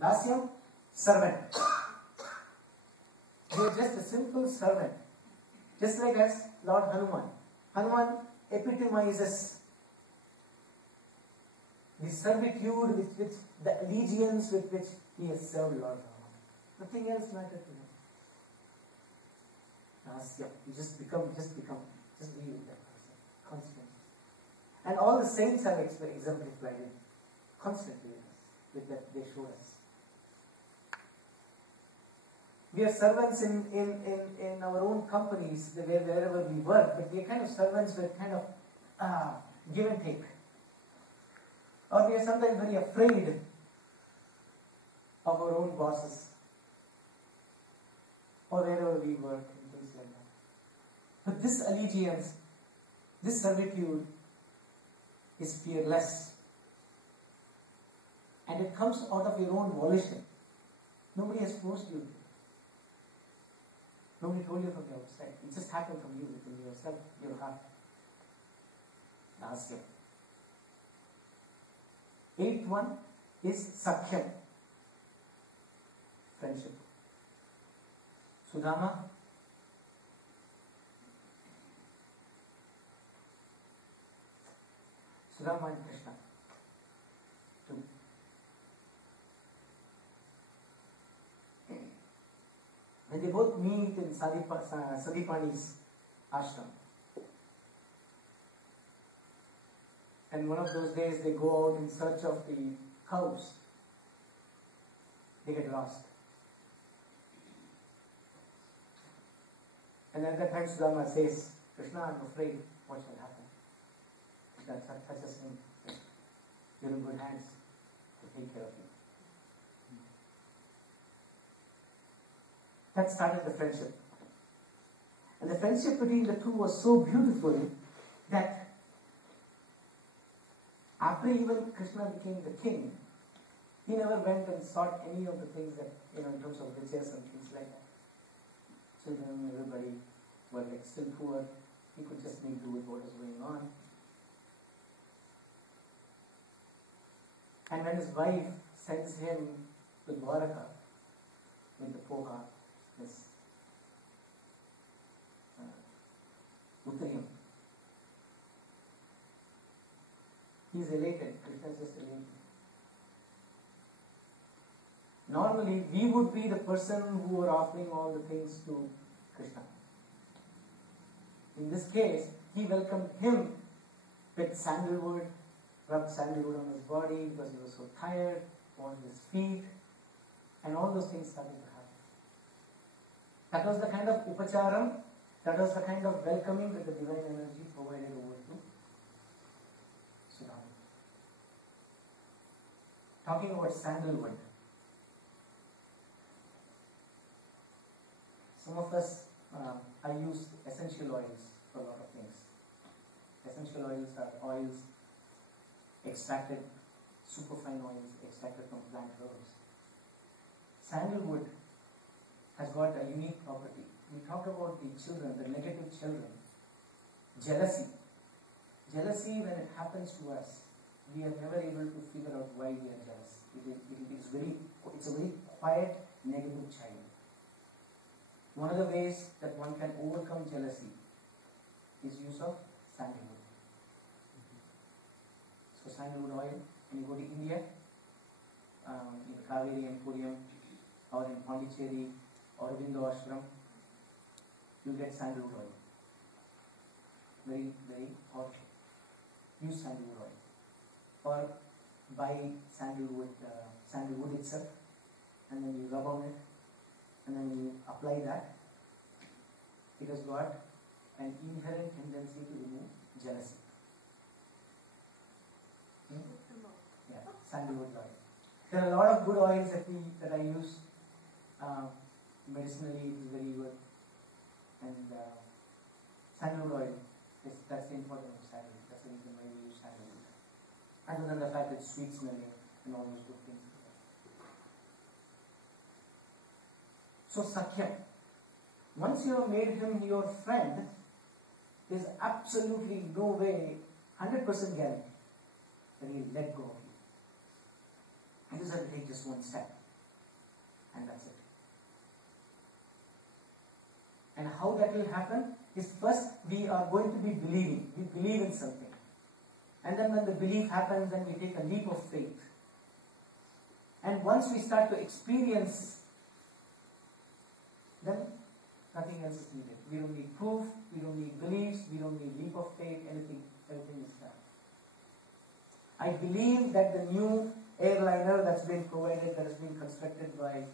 Dasyam, servant. We are just a simple servant. Just like us, Lord Hanuman. Hanuman epitomizes the servitude with which, the allegiance with which he has served Lord Hanuman. Nothing else mattered to him. Dasyam. You just become, just be with that person. Constantly. And all the saints have exemplified it constantly with that they showed us. We are servants in our own companies, wherever we work, but we are kind of servants with kind of give and take. Or we are sometimes very afraid of our own bosses, or wherever we work, and things like that. But this allegiance, this servitude is fearless. And it comes out of your own volition. Nobody has forced you. Nobody told you from the outside. It just happened from you, within yourself, your heart. Last year. 8th one is Sakhyam. Friendship. Sudama. Sudama and Krishna. 2. When they both meet in Sadipani's ashram. And one of those days they go out in search of the cows. They get lost. And at that time Sudama says, Krishna, I'm afraid what shall happen. Krishna touches him. You're in good hands to take care of you. That started the friendship. And the friendship between the two was so beautiful that after even Krishna became the king, he never went and sought any of the things that, in terms of riches and things like that. Children, everybody were like still poor. He could just make do with what was going on. And when his wife sends him to Dwaraka with the poha, this Uttariyam, he is elated. Krishna is just elated. Normally, we would be the person who were offering all the things to Krishna. In this case, he welcomed him with sandalwood, rubbed sandalwood on his body because he was so tired, washed his feet, and all those things started to happen. That was the kind of upacharam, that was the kind of welcoming that the divine energy provided over to Sudama. Talking about sandalwood. Some of us, I use essential oils for a lot of things. Essential oils are oils extracted, superfine oils extracted from plant herbs. Sandalwood has got a unique property. We talk about the children, the negative children. Jealousy. Jealousy, when it happens to us, we are never able to figure out why we are jealous. It's a very quiet, negative child. One of the ways that one can overcome jealousy is use of sandalwood. So sandalwood oil, when you go to India, in Kaveri Emporium, or in Pondicherry, or Aurobindo Ashram, you get sandalwood oil. Very, very hot. Use sandalwood oil. Or buy sandalwood itself, and then you rub on it, and then you apply that. It has got an inherent tendency to remove jealousy. Yeah, sandalwood oil. There are a lot of good oils that I use. Medicinally, it is very good. And sandalwood oil, that's the importance of sandalwood. That's the reason why we use sandalwood. Other than the fact that it's sweet smelling and all those good things. So Sakhyam. Once you have made him your friend, there is absolutely no way, 100% guarantee that he will let go of you. You just have to take just one step. and that's it. And how that will happen is, first we are going to be believing. We believe in something. And then when the belief happens, then we take a leap of faith. And once we start to experience, then nothing else is needed. We don't need proof, we don't need beliefs, we don't need leap of faith, everything is done. I believe that the new airliner that's been provided, that has been constructed by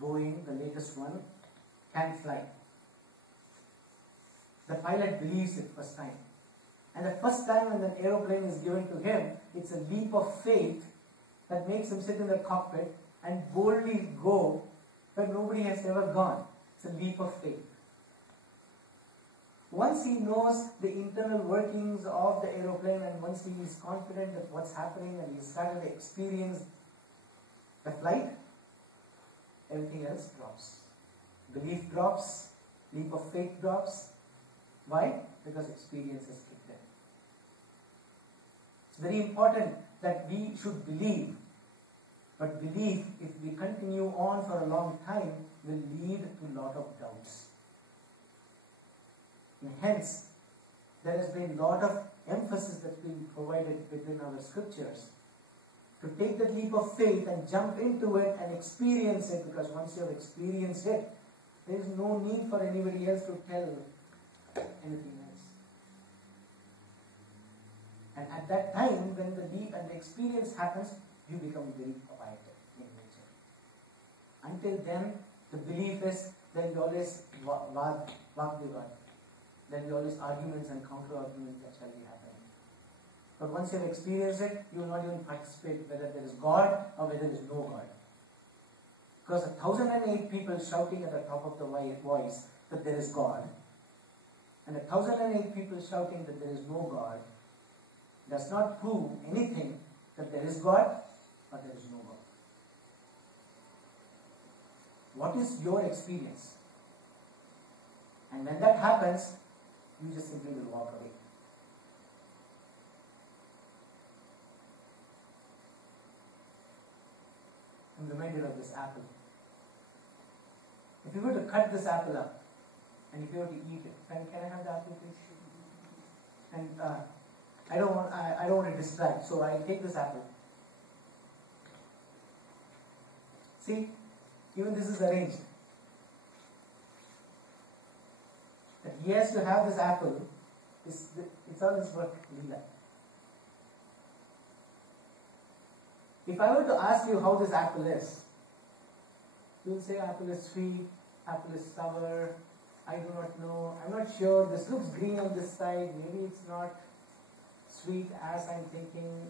Boeing, the latest one, can fly. The pilot believes it first time. And the first time when an aeroplane is given to him, it's a leap of faith that makes him sit in the cockpit and boldly go where nobody has ever gone. It's a leap of faith. Once he knows the internal workings of the aeroplane, and once he is confident of what's happening and he started to experience the flight, everything else drops. Belief drops, leap of faith drops. Why? Because experience has kicked in. It's very important that we should believe, but belief, if we continue on for a long time, will lead to a lot of doubts. And hence, there has been a lot of emphasis that's been provided within our scriptures to take the leap of faith and jump into it and experience it, because once you have experienced it, there is no need for anybody else to tell anything else. And at that time, when the leap and the experience happens, you become very quiet in nature. Until then, the belief is there will be always Vak-Vivad. There will be always arguments and counter-arguments that shall be happening. But once you have experienced it, you will not even participate whether there is God or whether there is no God. Because 1,008 people shouting at the top of the voice that there is God, and 1,008 people shouting that there is no God, does not prove anything that there is God or there is no God. What is your experience? And when that happens, you just simply will walk away. I'm reminded of this apple. If you were to cut this apple up, and if you were to eat it, can I have the apple, please? And I don't want to distract, so I take this apple. See, even this is arranged. That he has to have this apple. It's all his work, Leela. If I were to ask you how this apple is, you will say apple is sweet, apple is sour, I do not know, I'm not sure, this looks green on this side, maybe it's not sweet as I'm thinking.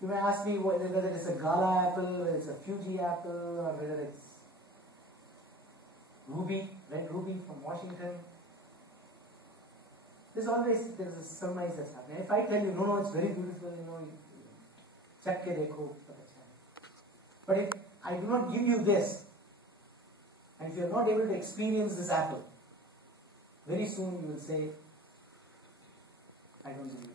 You may ask me whether it's a Gala apple, whether it's a Fuji apple, or whether it's ruby, red ruby from Washington. There's a surmise that's happening. If I tell you, no, it's very beautiful, check ke dekho. But if I do not give you this, and if you are not able to experience this apple, very soon you will say, I don't believe you.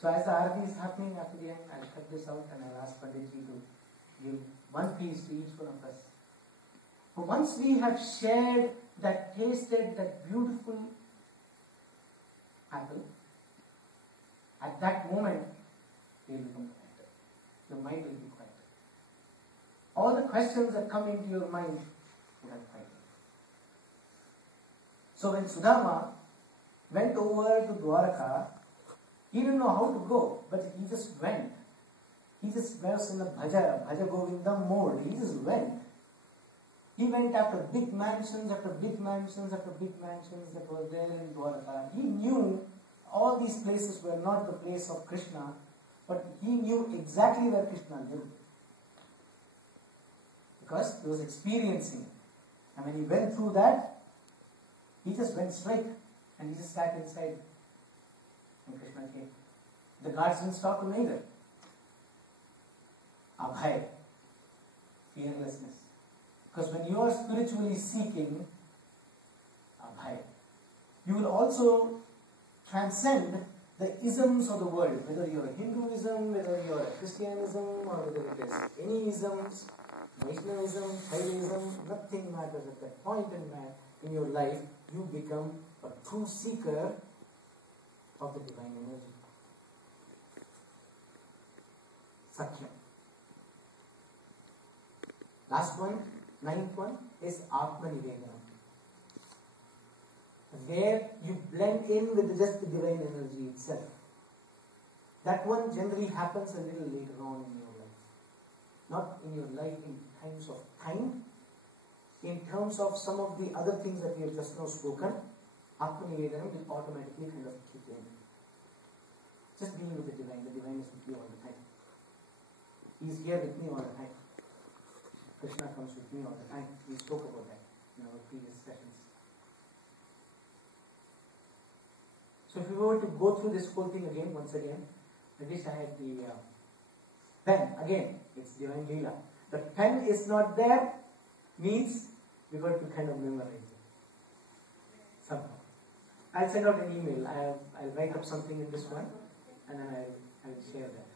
So as the arati is happening after the end, I'll cut this out and I'll ask Panditji to give one piece to each one of us. But once we have shared that, tasted that beautiful apple, at that moment, they will become quiet. Your mind will be quiet. All the questions that come into your mind will have quiet. So when Sudama went over to Dwaraka, he didn't know how to go, but he just went. He just was in a Bhaja Govindam mode. He just went. He went after big mansions, after big mansions, after big mansions that were there in Dwaraka. He knew all these places were not the place of Krishna, but he knew exactly where Krishna lived. Because he was experiencing. And when he went through that, he just went straight and he just sat inside. And Krishna came. The guards didn't stop him either. Abhay, fearlessness. Because when you are spiritually seeking Abhay, you will also transcend the isms of the world, whether you're a Hinduism, whether you're a Christianism, or whether it is any isms, Vaishnavism, Shaivism, nothing matters. At that point in your life, you become a true seeker of the divine energy. Sakya. Last one, ninth one, is Atmanivedanam, where you blend in with just the divine energy itself. That one generally happens a little later on in your life. Not in your life in times of time. In terms of some of the other things that we have just now spoken, Atmanivedanam will automatically kind of kick in. Just being with the divine is with you all the time. He is here with me all the time. Krishna comes with me all the time. We spoke about that in our previous sessions. So if we were to go through this whole thing again, once again, I wish I had the pen. Again, it's divine Leela. The pen is not there means we got to kind of memorize it somehow. I'll send out an email. I'll write up something in this one and then I'll share that.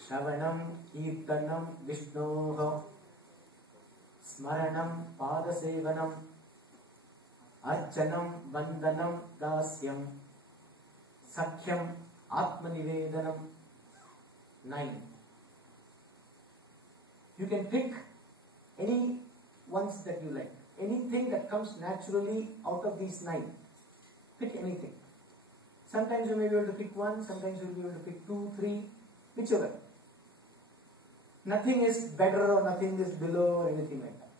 Shravanam Kirtanam Vishnoha Smaranam Padasevanam Archanam Vandanam Dasyam Sakhyam Atmanivedanam. 9. You can pick any ones that you like. Anything that comes naturally out of these 9. Pick anything. Sometimes you may be able to pick 1, sometimes you will be able to pick 2, 3, whichever. Nothing is better or nothing is below or anything like that.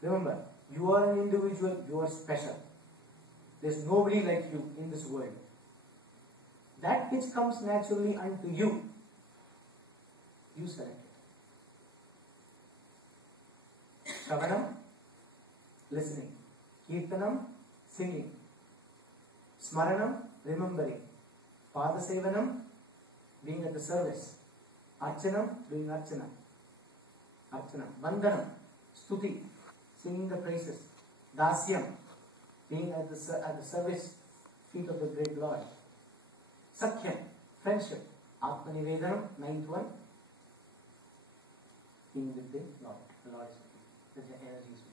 Remember, you are an individual, you are special. There is nobody like you in this world. That which comes naturally unto you, you select it. Shravanam, listening. Kirtanam, singing. Smaranam, remembering. Padasevanam, being at the service. Archanam, doing archana. Vandanam, stuti, singing the praises. Dasyam, being at the service, feet of the great Lord. Sakhyam, friendship. Atmanivedanam, 9th one, being with the Lord. The Lord is with you. The energy is with you.